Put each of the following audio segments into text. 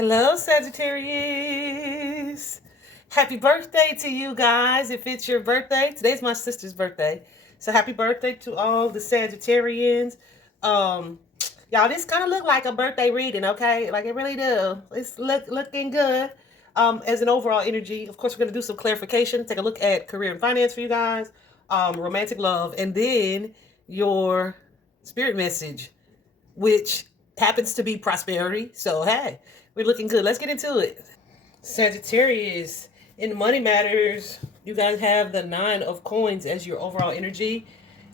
Hello, Sagittarius. Happy birthday to you guys. If it's your birthday, today's my sister's birthday. So happy birthday to all the Sagittarians. Um, y'all, this kind of look like a birthday reading, okay? Like it really do. It's looking good. As an overall energy, of course, we're gonna do some clarification. Take a look at career and finance for you guys, romantic love, and then your spirit message, which happens to be prosperity. So hey, we're looking good. Let's get into it. Sagittarius, in money matters, you guys have the Nine of Coins as your overall energy.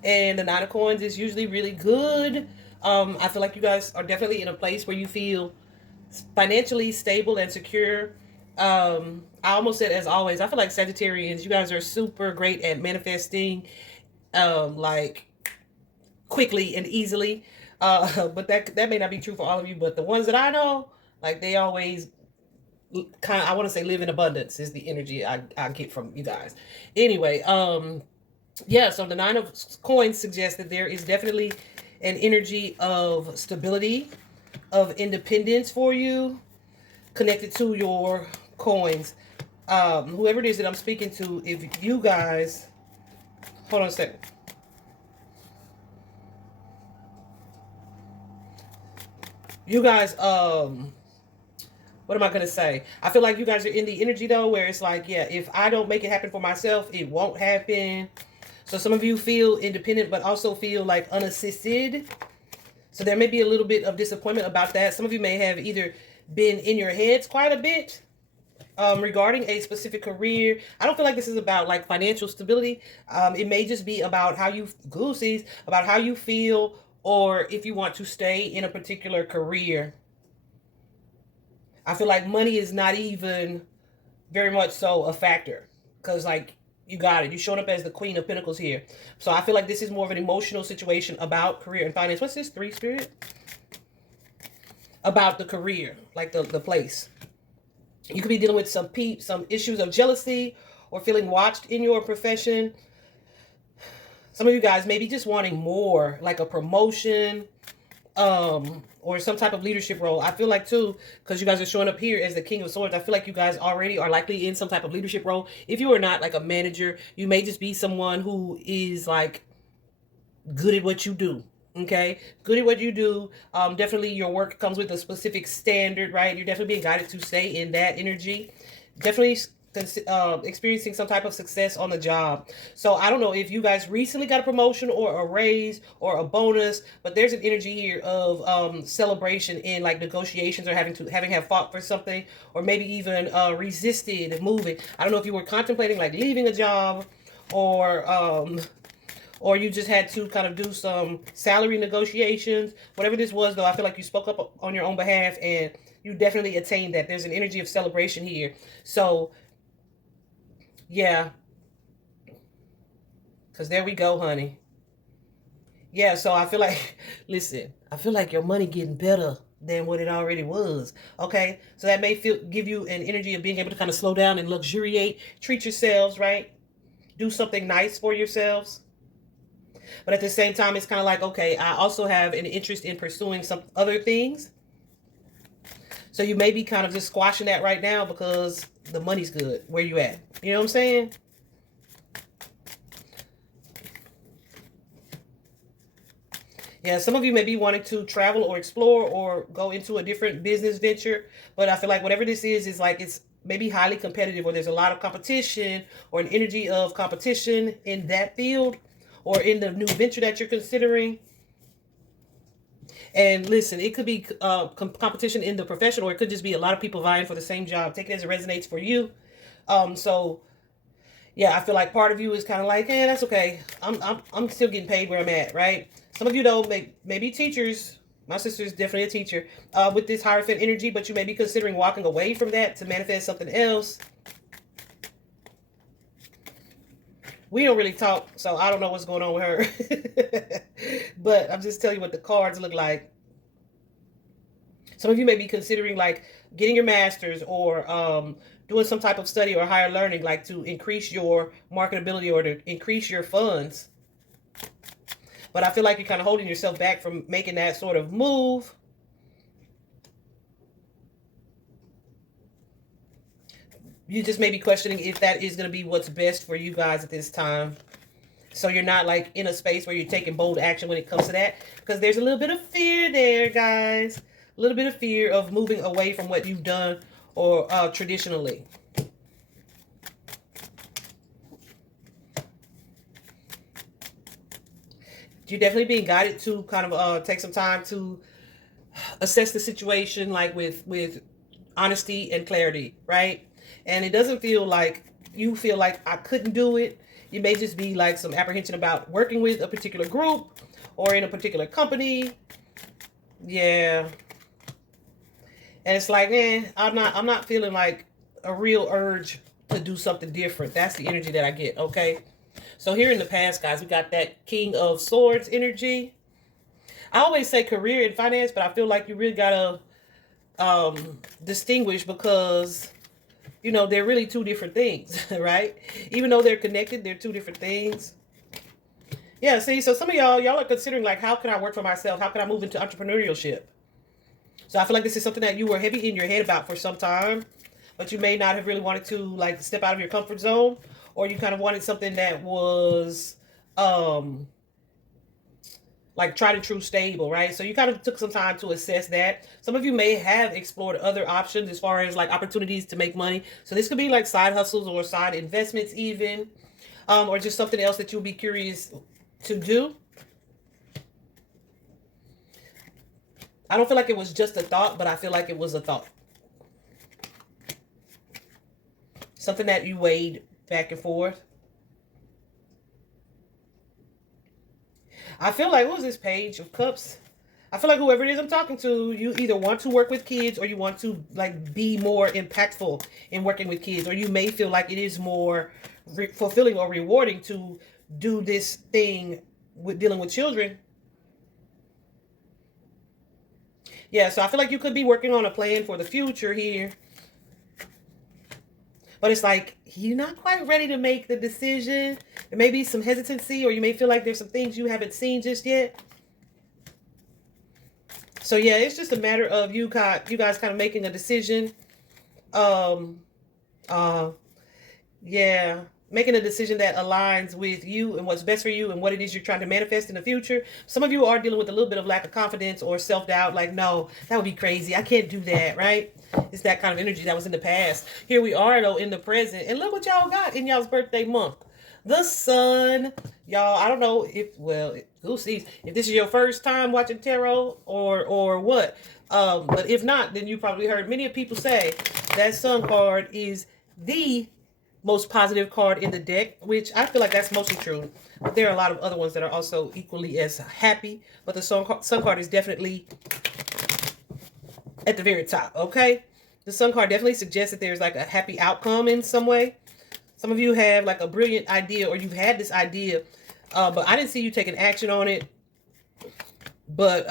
And the Nine of Coins is usually really good. I feel like you guys are definitely in a place where you feel financially stable and secure. I almost said as always, I feel like Sagittarians, you guys are super great at manifesting, like quickly and easily. But that may not be true for all of you. But the ones that I know, like they always kind of, I want to say live in abundance is the energy I get from you guys. Anyway, yeah, so the Nine of Coins suggests that there is definitely an energy of stability, of independence for you, connected to your coins. Whoever it is that I'm speaking to, if you guys, hold on a second. You guys, what am I gonna say? I feel like you guys are in the energy though, where it's like, yeah, if I don't make it happen for myself, it won't happen. So some of you feel independent, but also feel like unassisted. So there may be a little bit of disappointment about that. Some of you may have either been in your heads quite a bit regarding a specific career. I don't feel like this is about like financial stability. It may just be about how you, goosies, about how you feel, or if you want to stay in a particular career. I feel like money is not even very much so a factor, because like you got it. You showed up as the Queen of Pentacles here. So I feel like this is more of an emotional situation about career and finance. What's this? 3 Spirit? About the career, like the place. You could be dealing with some issues of jealousy or feeling watched in your profession. Some of you guys may be just wanting more, like a promotion, or some type of leadership role. I feel like too, because you guys are showing up here as the King of Swords, I feel like you guys already are likely in some type of leadership role. If you are not like a manager, you may just be someone who is like good at what you do. Okay, good at what you do. Definitely your work comes with a specific standard, right? You're definitely being guided to stay in that energy. Definitely experiencing some type of success on the job. So I don't know if you guys recently got a promotion or a raise or a bonus, but there's an energy here of celebration in like negotiations, or having have fought for something, or maybe even resisted moving. I don't know if you were contemplating like leaving a job, or you just had to kind of do some salary negotiations. Whatever this was, though, I feel like you spoke up on your own behalf and you definitely attained that. There's an energy of celebration here. So, yeah. Because there we go, honey. Yeah, so I feel like, listen, I feel like your money getting better than what it already was. Okay? So that may give you an energy of being able to kind of slow down and luxuriate, treat yourselves, right? Do something nice for yourselves. But at the same time, it's kind of like, okay, I also have an interest in pursuing some other things. So you may be kind of just squashing that right now because the money's good. Where you at? You know what I'm saying? Yeah, some of you may be wanting to travel or explore or go into a different business venture. But I feel like whatever this is like it's maybe highly competitive, or there's a lot of competition, or an energy of competition in that field, or in the new venture that you're considering. And listen, it could be competition in the profession, or it could just be a lot of people vying for the same job. Take it as it resonates for you. So yeah, I feel like part of you is kind of like, that's okay. I'm still getting paid where I'm at, right? Some of you though may be teachers. My sister is definitely a teacher with this Hierophant energy, but you may be considering walking away from that to manifest something else. We don't really talk, so I don't know what's going on with her. But I'm just telling you what the cards look like. Some of you may be considering like getting your master's, or doing some type of study or higher learning, like to increase your marketability or to increase your funds. But I feel like you're kind of holding yourself back from making that sort of move. you just may be questioning if that is going to be what's best for you guys at this time. So you're not like in a space where you're taking bold action when it comes to that, because there's a little bit of fear there, guys. A little bit of fear of moving away from what you've done or traditionally. You're definitely being guided to kind of take some time to assess the situation, like with honesty and clarity, right? And it doesn't feel like you feel like I couldn't do it. You may just be like some apprehension about working with a particular group or in a particular company. Yeah. And it's like, I'm not feeling like a real urge to do something different. That's the energy that I get, okay? So here in the past, guys, we got that King of Swords energy. I always say career and finance, but I feel like you really gotta distinguish, because you know they're really two different things, right? Even though they're connected, they're two different things. Yeah, see, so some of y'all are considering like, how can I work for myself? How can I move into entrepreneurship? So I feel like this is something that you were heavy in your head about for some time, but you may not have really wanted to like step out of your comfort zone, or you kind of wanted something that was like tried and true stable, right? So you kind of took some time to assess that. Some of you may have explored other options as far as like opportunities to make money. So this could be like side hustles or side investments even, or just something else that you'll be curious to do. I don't feel like it was just a thought, but I feel like it was a thought. Something that you weighed back and forth. I feel like, what was this Page of Cups? I feel like whoever it is I'm talking to, you either want to work with kids or you want to like be more impactful in working with kids, or you may feel like it is more fulfilling or rewarding to do this thing with dealing with children. Yeah, so I feel like you could be working on a plan for the future here. But it's like you're not quite ready to make the decision. There may be some hesitancy, or you may feel like there's some things you haven't seen just yet. So yeah, it's just a matter of you guys kind of making a decision. Yeah, making a decision that aligns with you and what's best for you and what it is you're trying to manifest in the future. Some of you are dealing with a little bit of lack of confidence or self-doubt, like, no, that would be crazy, I can't do that, right? It's that kind of energy that was in the past. Here we are, though, in the present, and look what y'all got in y'all's birthday month. The sun. Y'all, I don't know if, well, who sees, if this is your first time watching tarot or what, but if not, then you probably heard many of people say that sun card is the most positive card in the deck, which I feel like that's mostly true. But there are a lot of other ones that are also equally as happy. But the sun card is definitely at the very top, okay? The sun card definitely suggests that there's like a happy outcome in some way. Some of you have like a brilliant idea, or you've had this idea, but I didn't see you taking action on it. But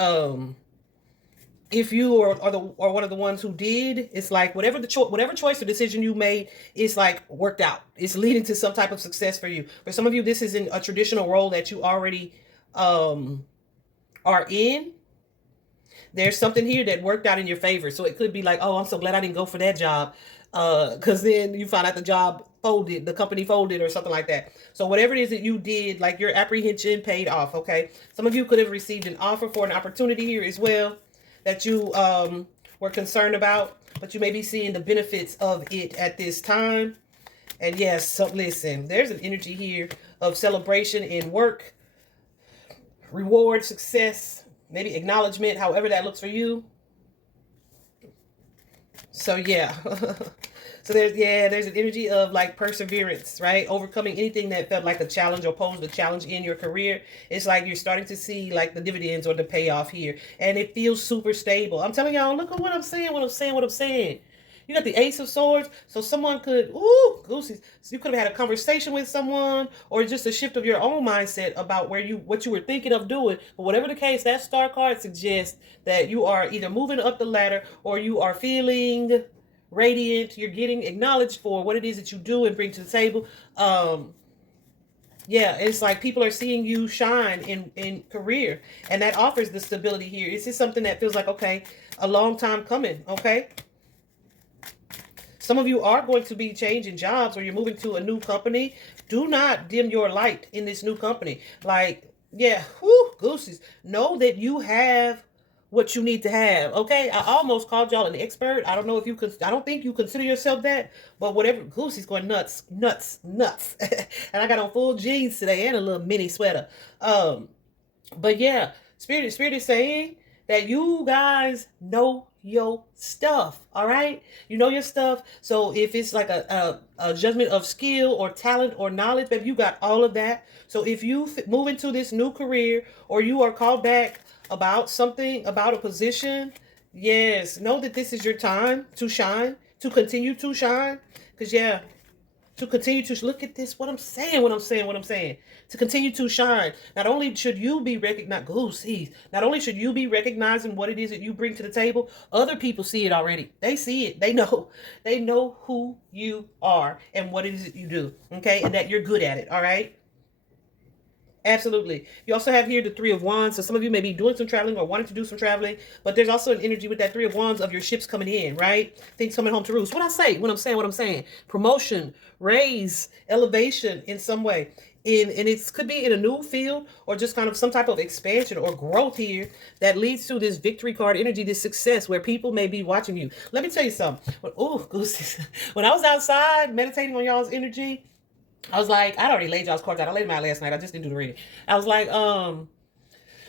if you are one of the ones who did, it's like whatever choice or decision you made is like worked out. It's leading to some type of success for you. For some of you, this isn't a traditional role that you already are in. There's something here that worked out in your favor. So it could be like, oh, I'm so glad I didn't go for that job, because then you find out the job folded, the company folded, or something like that. So whatever it is that you did, like your apprehension paid off, okay? Some of you could have received an offer for an opportunity here as well that you were concerned about, but you may be seeing the benefits of it at this time. And yes, so listen, there's an energy here of celebration in work, reward, success, maybe acknowledgement, however that looks for you. So yeah. So there's an energy of like perseverance, right? Overcoming anything that felt like a challenge or posed a challenge in your career. It's like you're starting to see like the dividends or the payoff here. And it feels super stable. I'm telling y'all, look at what I'm saying. You got the Ace of Swords. So someone could, goosies. So you could have had a conversation with someone, or just a shift of your own mindset about what you were thinking of doing. But whatever the case, that star card suggests that you are either moving up the ladder, or you are feeling radiant. You're getting acknowledged for what it is that you do and bring to the table. Yeah, it's like people are seeing you shine in career, and that offers the stability here. It's just something that feels like, okay, a long time coming, okay? Some of you are going to be changing jobs, or you're moving to a new company. Do not dim your light in this new company. Like, yeah, whoo, gooses. Know that you have what you need to have. Okay, I almost called y'all an expert. I don't know if you could. I don't think you consider yourself that, but whatever. Goosey's going nuts, nuts, nuts. And I got on full jeans today and a little mini sweater. But yeah, spirit is saying that you guys know your stuff. All right, you know your stuff. So if it's like a judgment of skill or talent or knowledge, baby, you got all of that. So if you move into this new career, or you are called back about something, about a position, yes, know that this is your time to shine, to continue to shine. Because yeah, to continue to look at this, what I'm saying, to continue to shine. Not only should you be recognized, not only should you be recognizing what it is that you bring to the table, other people see it already. They see it. They know who you are and what it is that you do. Okay. And that you're good at it. All right. Absolutely. You also have here the Three of Wands. So some of you may be doing some traveling or wanting to do some traveling, but there's also an energy with that Three of Wands of your ships coming in, right? Things coming home to roost. What I'm saying. Promotion, raise, elevation in some way. And it could be in a new field, or just kind of some type of expansion or growth here that leads to this victory card energy, this success where people may be watching you. Let me tell you something. When I was outside meditating on y'all's energy, I was like, I'd already laid y'all's cards out. I laid them out last night. I just didn't do the reading. I was like,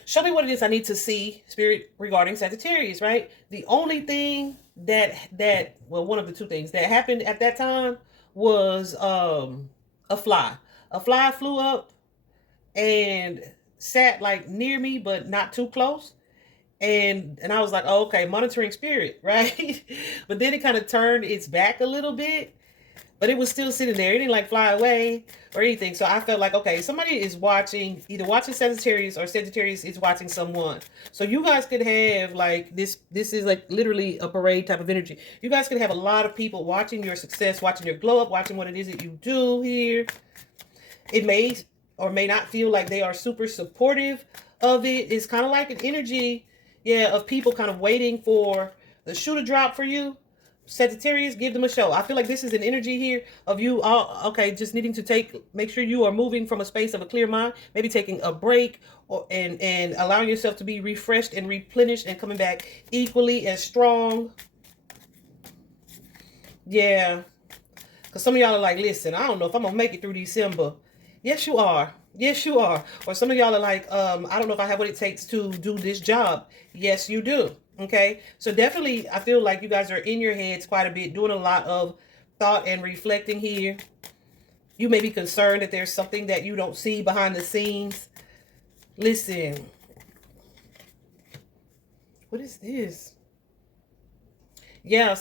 show me what it is I need to see, spirit, regarding Sagittarius, right? The only thing well, one of the two things that happened at that time was a fly. A fly flew up and sat like near me, but not too close. And I was like, oh, okay, monitoring spirit, right? But then it kind of turned its back a little bit. But it was still sitting there. It didn't like fly away or anything. So I felt like, okay, somebody is either watching Sagittarius, or Sagittarius is watching someone. So you guys could have like this is like literally a parade type of energy. You guys could have a lot of people watching your success, watching your glow up, watching what it is that you do here. It may or may not feel like they are super supportive of it. It's kind of like an energy, yeah, of people kind of waiting for the shoe to drop for you. Sagittarius, give them a show. I feel like this is an energy here of you all, okay, just needing to make sure you are moving from a space of a clear mind, maybe taking a break, and allowing yourself to be refreshed and replenished and coming back equally as strong. Yeah. Because some of y'all are like, listen, I don't know if I'm going to make it through December. Yes, you are. Yes, you are. Or some of y'all are like, I don't know if I have what it takes to do this job. Yes, you do. Okay, so definitely I feel like you guys are in your heads quite a bit, doing a lot of thought and reflecting here. You may be concerned that there's something that you don't see behind the scenes. Listen, what is this? Yeah,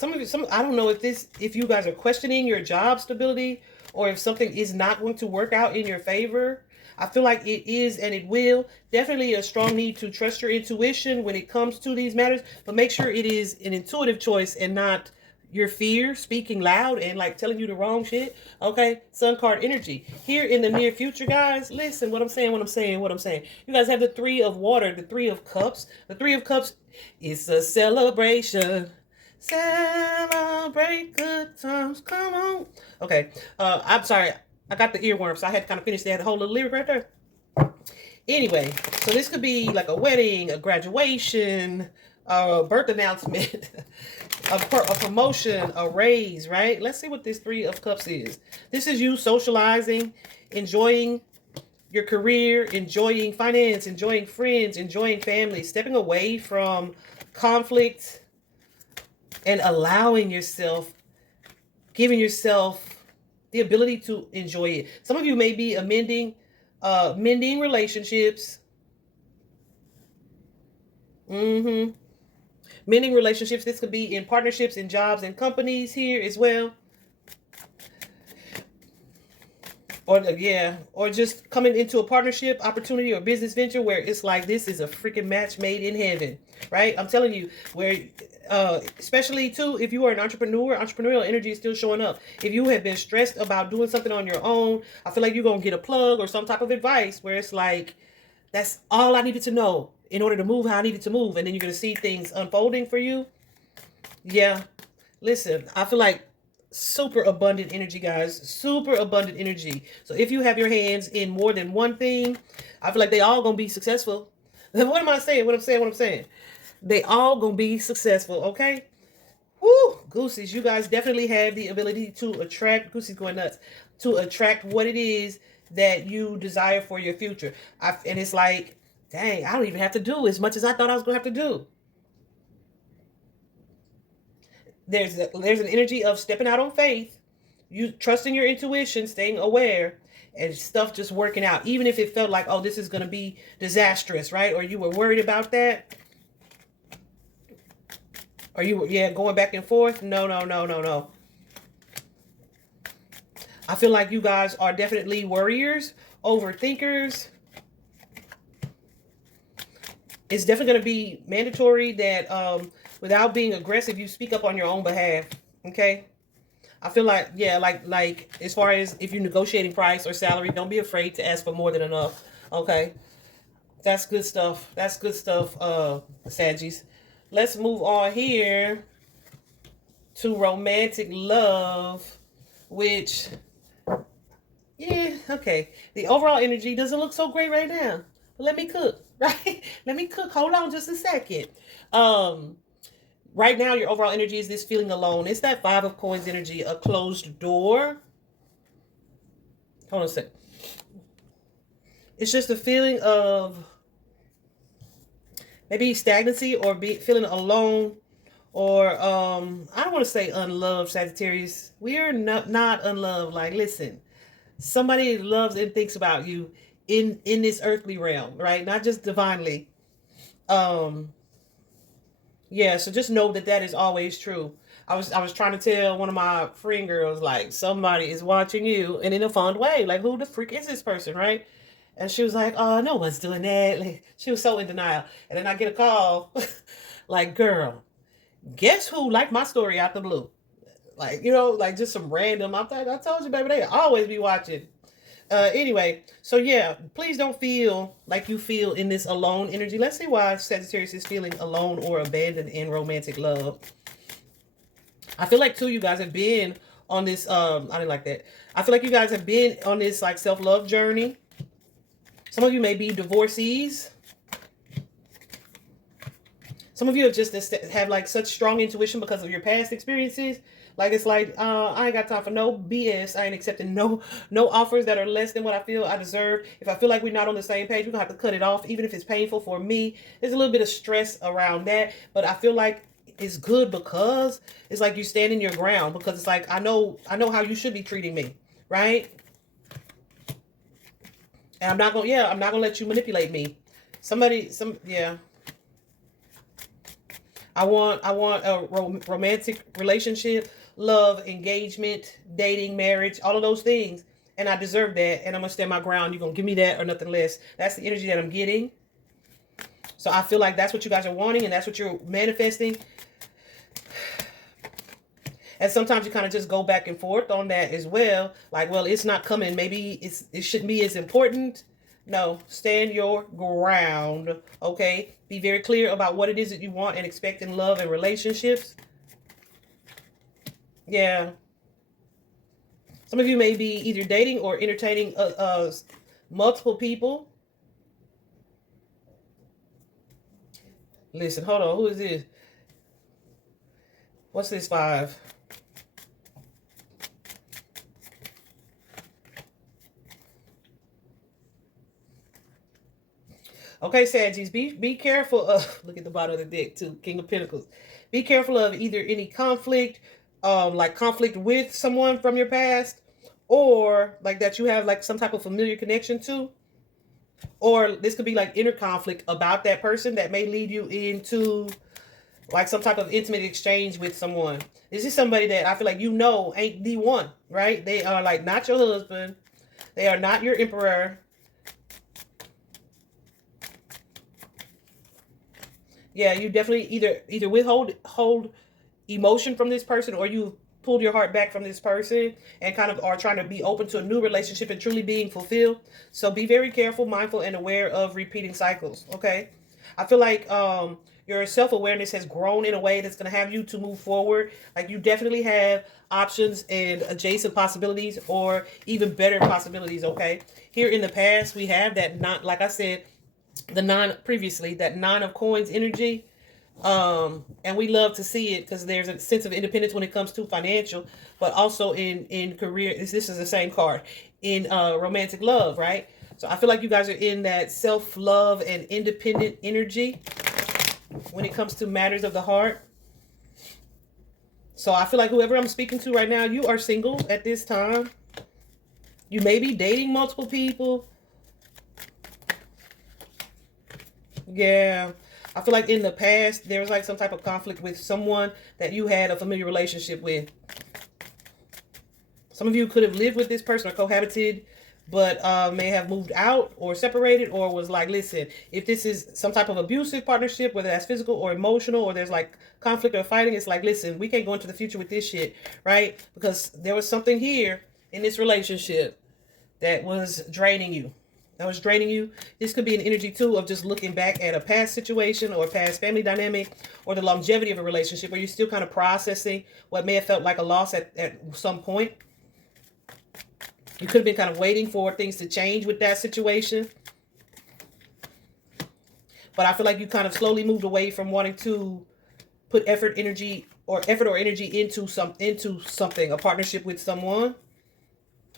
I don't know if you guys are questioning your job stability, or if something is not going to work out in your favor. I feel like it is, and it will. Definitely a strong need to trust your intuition when it comes to these matters, but make sure it is an intuitive choice and not your fear speaking loud and like telling you the wrong shit. Okay, Sun card energy here in the near future, guys. Listen, what I'm saying. You guys have the Three of Water, the Three of Cups. The Three of Cups is a celebration. Celebrate good times. Come on. Okay, I'm sorry. I got the earworm, so I had to kind of finish that whole little lyric right there. Anyway, so this could be like a wedding, a graduation, a birth announcement, a promotion, a raise, right? Let's see what this Three of Cups is. This is you socializing, enjoying your career, enjoying finance, enjoying friends, enjoying family, stepping away from conflict and allowing yourself, giving yourself the ability to enjoy it. Some of you may be mending relationships. Mending relationships. This could be in partnerships, in jobs, and companies here as well. Or just coming into a partnership, opportunity, or business venture where it's like this is a freaking match made in heaven, right? I'm telling you, where especially too, if you are an entrepreneur, entrepreneurial energy is still showing up. If you have been stressed about doing something on your own, I feel like you're gonna get a plug or some type of advice where it's like, that's all I needed to know in order to move how I needed to move, and then you're gonna see things unfolding for you. Yeah, listen, I feel like super abundant energy, guys. Super abundant energy. So if you have your hands in more than one thing, I feel like they all gonna be successful. What am I saying? What I'm saying. They all gonna be successful, okay? Woo, Goosies, you guys definitely have the ability to attract. Goosey's going nuts. To attract what it is that you desire for your future. And it's like, dang, I don't even have to do as much as I thought I was gonna have to do. There's an energy of stepping out on faith, you trusting your intuition, staying aware, and stuff just working out. Even if it felt like, oh, this is gonna be disastrous, right? Or you were worried about that. Or you were, yeah, going back and forth. No, no, no, no, no. I feel like you guys are definitely worriers, overthinkers. It's definitely going to be mandatory that without being aggressive, you speak up on your own behalf. Okay. I feel like, yeah, like as far as if you're negotiating price or salary, don't be afraid to ask for more than enough. Okay. That's good stuff. That's good stuff, Saggies. Let's move on here to romantic love, which, yeah, okay. The overall energy doesn't look so great right now. But let me cook, right? Let me cook. Hold on just a second. Right now, your overall energy is this feeling alone. It's that Five of Coins energy, a closed door. Hold on a sec. It's just a feeling of maybe stagnancy or feeling alone, or I don't want to say unloved, Sagittarius. We are not unloved. Like, listen, somebody loves and thinks about you in this earthly realm, right? Not just divinely. Yeah, so just know that that is always true. I was trying to tell one of my friend girls, like, somebody is watching you, and in a fun way, like, who the freak is this person, right? And she was like, "Oh, no one's doing that." Like, she was so in denial. And then I get a call, like, "Girl, guess who liked my story out the blue?" Like, like just some random. I told you, baby, they always be watching. Anyway, so yeah, please don't feel like you feel in this alone energy. Let's see why Sagittarius is feeling alone or abandoned in romantic love. I feel like too, you guys have been on this. I didn't like that. I feel like you guys have been on this like self-love journey. Some of you may be divorcees. Some of you have like such strong intuition because of your past experiences. Like, it's like, I ain't got time for no BS. I ain't accepting no offers that are less than what I feel I deserve. If I feel like we're not on the same page, we're gonna have to cut it off, even if it's painful for me. There's a little bit of stress around that, but I feel like it's good because it's like you stand in your ground, because it's like, I know how you should be treating me, right? And I'm not gonna let you manipulate me. Yeah. I want a romantic relationship, love, engagement, dating, marriage, all of those things. And I deserve that. And I'm going to stand my ground. You're going to give me that or nothing less. That's the energy that I'm getting. So I feel like that's what you guys are wanting, and that's what you're manifesting. And sometimes you kind of just go back and forth on that as well. Like, well, it's not coming. Maybe it shouldn't be as important. No, stand your ground, okay? Be very clear about what it is that you want and expect in love and relationships. Yeah. Some of you may be either dating or entertaining multiple people. Listen, hold on. Who is this? What's this 5? Okay, Saggies, be careful of, look at the bottom of the deck too, King of Pentacles. Be careful of either any conflict, like conflict with someone from your past, or like that you have like some type of familiar connection to. Or this could be like inner conflict about that person that may lead you into like some type of intimate exchange with someone. This is somebody that I feel like ain't the one, right? They are like not your husband. They are not your emperor. Yeah, you definitely either hold emotion from this person, or you pulled your heart back from this person and kind of are trying to be open to a new relationship and truly being fulfilled. So be very careful, mindful, and aware of repeating cycles, okay? I feel like Your self-awareness has grown in a way that's going to have you to move forward. Like, you definitely have options and adjacent possibilities, or even better possibilities, okay? Here in the past, we have that, not like I said, that nine of coins energy. And we love to see it because there's a sense of independence when it comes to financial, but also in career. This is the same card in romantic love, right? So I feel like you guys are in that self-love and independent energy when it comes to matters of the heart. So I feel like whoever I'm speaking to right now, you are single at this time. You may be dating multiple people. Yeah. I feel like in the past, there was like some type of conflict with someone that you had a familiar relationship with. Some of you could have lived with this person or cohabited, but may have moved out or separated, or was like, listen, if this is some type of abusive partnership, whether that's physical or emotional, or there's like conflict or fighting, it's like, listen, we can't go into the future with this shit, right? Because there was something here in this relationship that was draining you. This could be an energy too of just looking back at a past situation or a past family dynamic, or the longevity of a relationship where you're still kind of processing what may have felt like a loss at some point. You could have been kind of waiting for things to change with that situation. But I feel like you kind of slowly moved away from wanting to put effort or energy into something, a partnership with someone.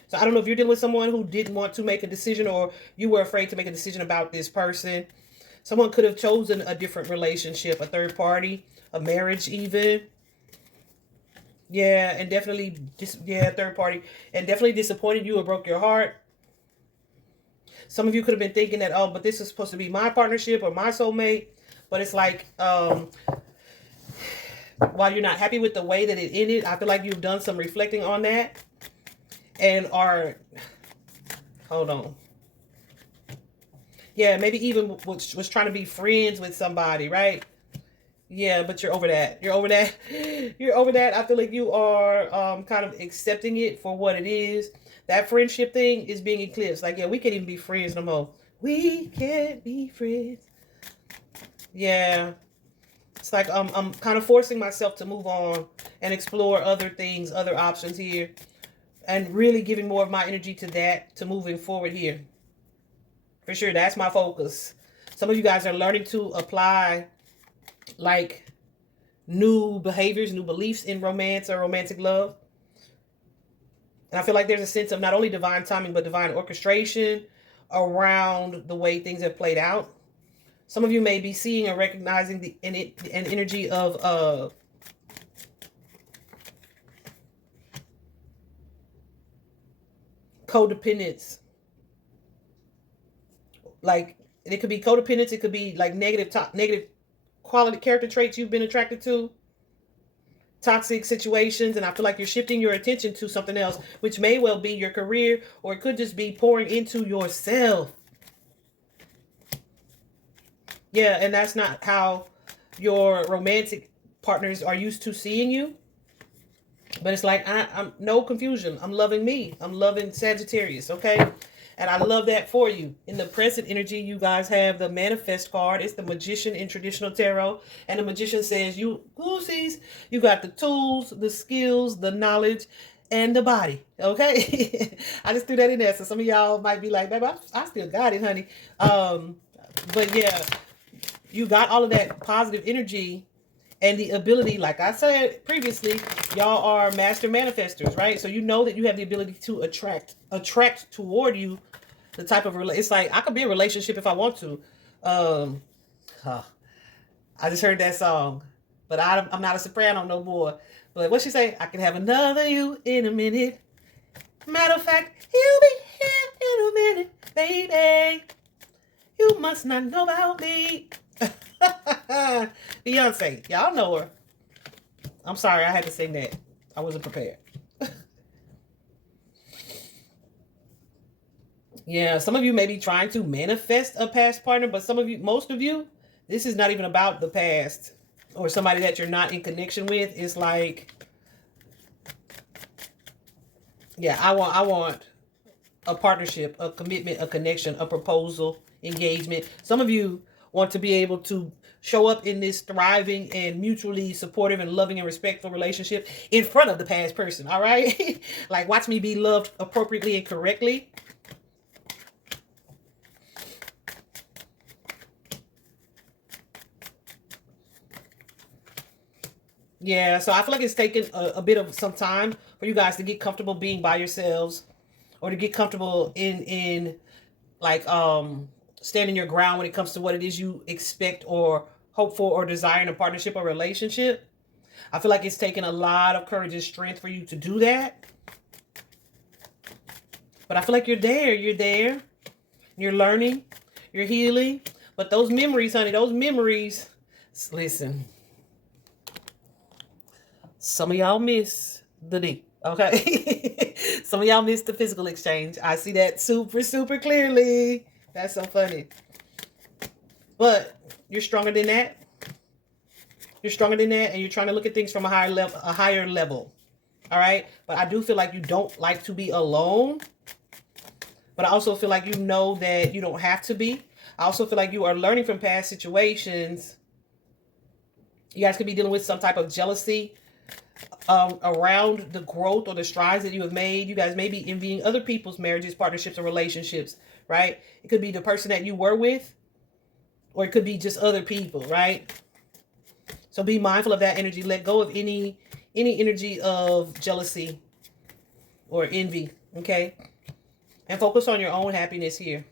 So I don't know if you're dealing with someone who didn't want to make a decision, or you were afraid to make a decision about this person. Someone could have chosen a different relationship, a third party, a marriage even. Yeah, and definitely, third party. And definitely disappointed you or broke your heart. Some of you could have been thinking that, oh, but this is supposed to be my partnership or my soulmate. But it's like, while you're not happy with the way that it ended, I feel like you've done some reflecting on that. And hold on. Yeah, maybe even was trying to be friends with somebody, right? Yeah, but you're over that. You're over that. You're over that. I feel like you are kind of accepting it for what it is. That friendship thing is being eclipsed. Like, yeah, we can't even be friends no more. We can't be friends. Yeah. It's like I'm kind of forcing myself to move on and explore other things, other options here. And really giving more of my energy to that, to moving forward here. For sure, that's my focus. Some of you guys are learning to apply like new behaviors, new beliefs in romance or romantic love. And I feel like there's a sense of not only divine timing, but divine orchestration around the way things have played out. Some of you may be seeing or recognizing an energy of codependence. Like, it could be codependence. It could be like negative quality character traits you've been attracted to. Toxic situations. And I feel like you're shifting your attention to something else, which may well be your career, or it could just be pouring into yourself. Yeah, and that's not how your romantic partners are used to seeing you. But it's like, I'm no confusion. I'm loving me. I'm loving Sagittarius, okay? And I love that for you. In the present energy, you guys have the manifest card. It's the magician in traditional tarot. And the magician says, you goosies, you got the tools, the skills, the knowledge, and the body, okay? I just threw that in there. So some of y'all might be like, baby, I still got it, honey. But yeah, you got all of that positive energy and the ability, like I said previously, y'all are master manifestors, right? So you know that you have the ability to attract toward you the type of it's like, I could be in a relationship if I want to. I just heard that song, but I'm not a soprano no more. But what she say? I can have another you in a minute. Matter of fact, he'll be here in a minute, baby. You must not know about me. Beyonce, y'all know her. I'm sorry, I had to sing that. I wasn't prepared. Yeah, some of you may be trying to manifest a past partner, but most of you, this is not even about the past or somebody that you're not in connection with. It's like, yeah, I want a partnership, a commitment, a connection, a proposal, engagement. Some of you want to be able to show up in this thriving and mutually supportive and loving and respectful relationship in front of the past person. All right. Like, watch me be loved appropriately and correctly. Yeah, so I feel like it's taken a bit of some time for you guys to get comfortable being by yourselves, or to get comfortable in like standing your ground when it comes to what it is you expect or hope for or desire in a partnership or relationship. I feel like it's taken a lot of courage and strength for you to do that. But I feel like you're there. You're there. You're learning. You're healing. But those memories, honey, those memories, listen, some of y'all miss the D, okay? Some of y'all miss the physical exchange. I see that super, super clearly. That's so funny. But you're stronger than that. You're stronger than that, and you're trying to look at things from a higher level. All right? But I do feel like you don't like to be alone. But I also feel like you know that you don't have to be. I also feel like you are learning from past situations. You guys could be dealing with some type of jealousy around the growth or the strides that you have made. You guys may be envying other people's marriages, partnerships, or relationships, right? It could be the person that you were with, or it could be just other people, right? So be mindful of that energy. Let go of any energy of jealousy or envy, okay? And focus on your own happiness here.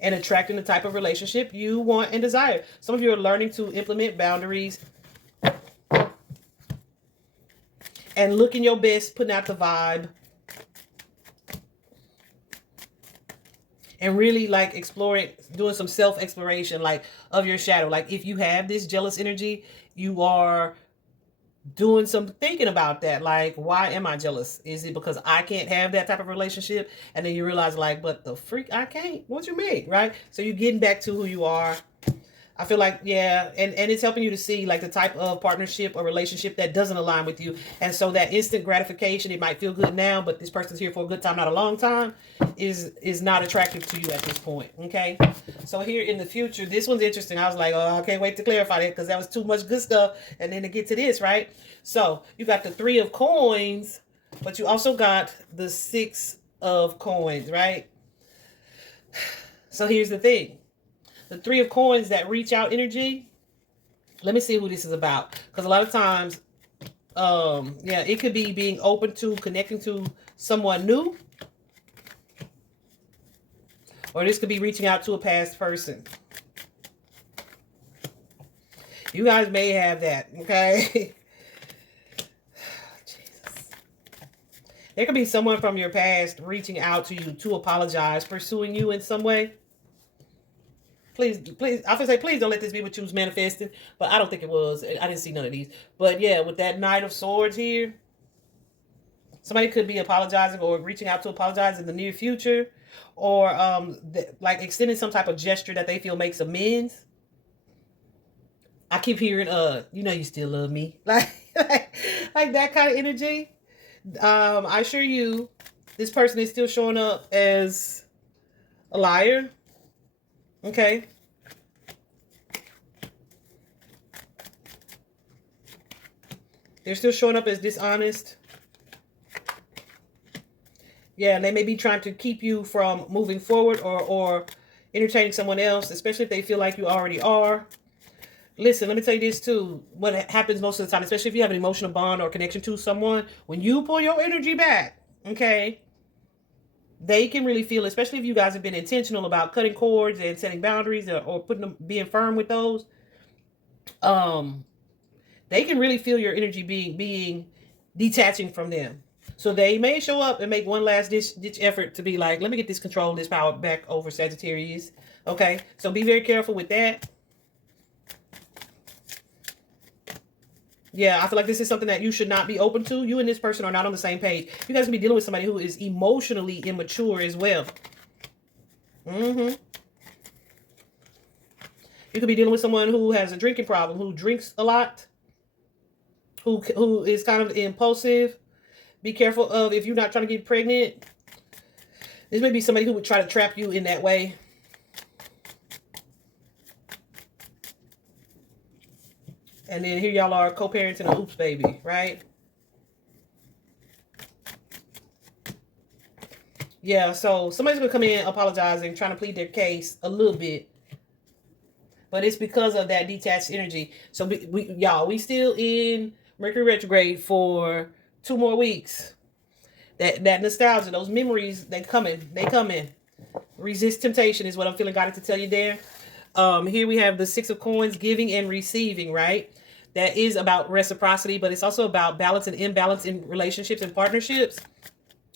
And attracting the type of relationship you want and desire. Some of you are learning to implement boundaries and looking your best, putting out the vibe. And really like exploring, doing some self-exploration like of your shadow. Like if you have this jealous energy, you are doing some thinking about that. Like, why am I jealous? Is it because I can't have that type of relationship? And then you realize like, but the freak, I can't. What you mean, right? So you're getting back to who you are. I feel like, yeah, and it's helping you to see like the type of partnership or relationship that doesn't align with you. And so that instant gratification, it might feel good now, but this person's here for a good time, not a long time, is not attractive to you at this point, okay? So here in the future, this one's interesting. I was like, oh, I can't wait to clarify that because that was too much good stuff. And then to get to this, right? So you got the 3 of coins, but you also got the 6 of coins, right? So here's the thing. The 3 of coins, that reach out energy. Let me see who this is about. Because a lot of times, yeah, it could be being open to connecting to someone new. Or this could be reaching out to a past person. You guys may have that, okay? Jesus. There could be someone from your past reaching out to you to apologize, pursuing you in some way. Please, I would say, please don't let this be what you was manifesting. But I don't think it was. I didn't see none of these. But yeah, with that Knight of Swords here, somebody could be apologizing or reaching out to apologize in the near future. Or like extending some type of gesture that they feel makes amends. I keep hearing, you know you still love me. Like that kind of energy. I assure you, this person is still showing up as a liar. Okay. They're still showing up as dishonest. Yeah, and they may be trying to keep you from moving forward or entertaining someone else, especially if they feel like you already are. Listen, let me tell you this too. What happens most of the time, especially if you have an emotional bond or connection to someone, when you pull your energy back, okay, they can really feel, especially if you guys have been intentional about cutting cords and setting boundaries or putting them, being firm with those. They can really feel your energy being detaching from them. So they may show up and make one last ditch effort to be like, let me get this control, this power back over Sagittarius. Okay, so be very careful with that. Yeah, I feel like this is something that you should not be open to. You and this person are not on the same page. You guys can be dealing with somebody who is emotionally immature as well. You could be dealing with someone who has a drinking problem, who drinks a lot, who is kind of impulsive. Be careful of, if you're not trying to get pregnant, this may be somebody who would try to trap you in that way. And then here y'all are co-parenting an oops baby, right? Yeah, so somebody's going to come in apologizing, trying to plead their case a little bit. But it's because of that detached energy. So we still in Mercury retrograde for 2 more weeks. That nostalgia, those memories, they come in. Resist temptation is what I'm feeling guided to tell you there. Here we have the 6 of coins, giving and receiving, right? That is about reciprocity, but it's also about balance and imbalance in relationships and partnerships.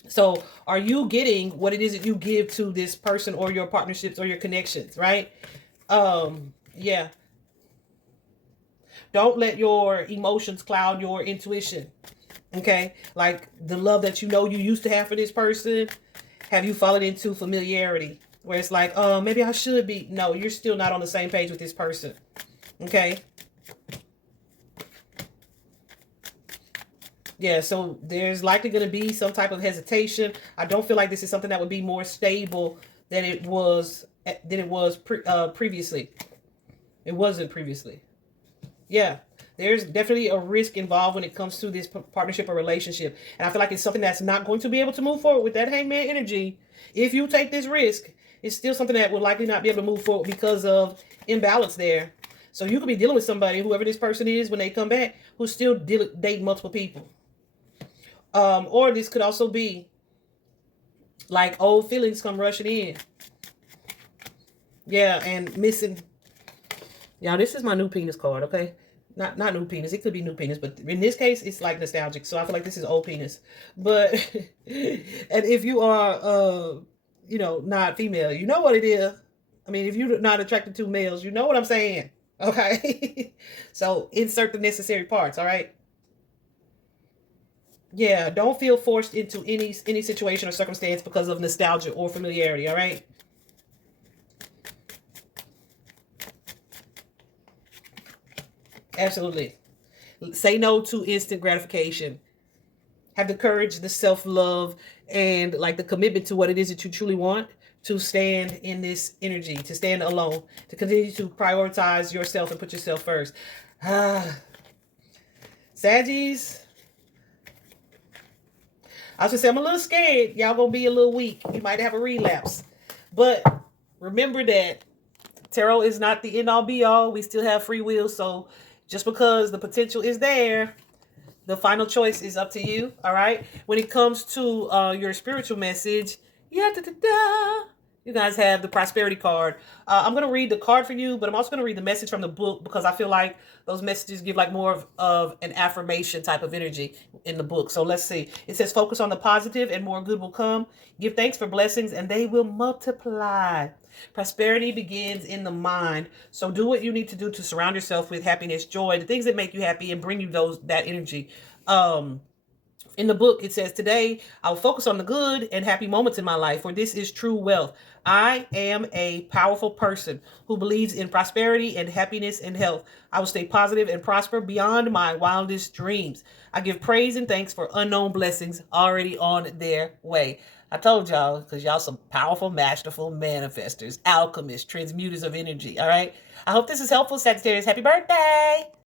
So are you getting what it is that you give to this person or your partnerships or your connections, right? Yeah. Don't let your emotions cloud your intuition. Okay? Like the love that you know you used to have for this person, have you fallen into familiarity? Where it's like, oh, maybe I should be. No, you're still not on the same page with this person. Okay? Yeah, so there's likely going to be some type of hesitation. I don't feel like this is something that would be more stable than it was previously. It wasn't previously. Yeah, there's definitely a risk involved when it comes to this partnership or relationship. And I feel like it's something that's not going to be able to move forward with that hangman energy. If you take this risk, it's still something that will likely not be able to move forward because of imbalance there. So you could be dealing with somebody, whoever this person is, when they come back, who's still dating multiple people. Or this could also be like old feelings come rushing in. Yeah, and missing. Y'all, this is my new penis card, okay? Not new penis. It could be new penis, but in this case, it's like nostalgic. So I feel like this is old penis. But, and if you are, not female, you know what it is. I mean, if you're not attracted to males, you know what I'm saying. Okay? So insert the necessary parts, all right? Yeah, don't feel forced into any situation or circumstance because of nostalgia or familiarity, all right? Absolutely. Say no to instant gratification. Have the courage, the self-love, and like the commitment to what it is that you truly want to stand in this energy, to stand alone, to continue to prioritize yourself and put yourself first. Saggies, I was gonna say I'm a little scared. Y'all gonna be a little weak. You might have a relapse. But remember that tarot is not the end all be all. We still have free will. So just because the potential is there, the final choice is up to you. All right. When it comes to your spiritual message, you guys have the prosperity card. I'm going to read the card for you, but I'm also going to read the message from the book because I feel like those messages give like more of an affirmation type of energy in the book. So let's see. It says, focus on the positive and more good will come. Give thanks for blessings and they will multiply. Prosperity begins in the mind. So do what you need to do to surround yourself with happiness, joy, the things that make you happy and bring you that energy. In the book, it says, today, I'll focus on the good and happy moments in my life, for this is true wealth. I am a powerful person who believes in prosperity and happiness and health. I will stay positive and prosper beyond my wildest dreams. I give praise and thanks for unknown blessings already on their way. I told y'all, because y'all some powerful, masterful manifestors, alchemists, transmuters of energy, all right? I hope this is helpful, Sagittarius. Happy birthday!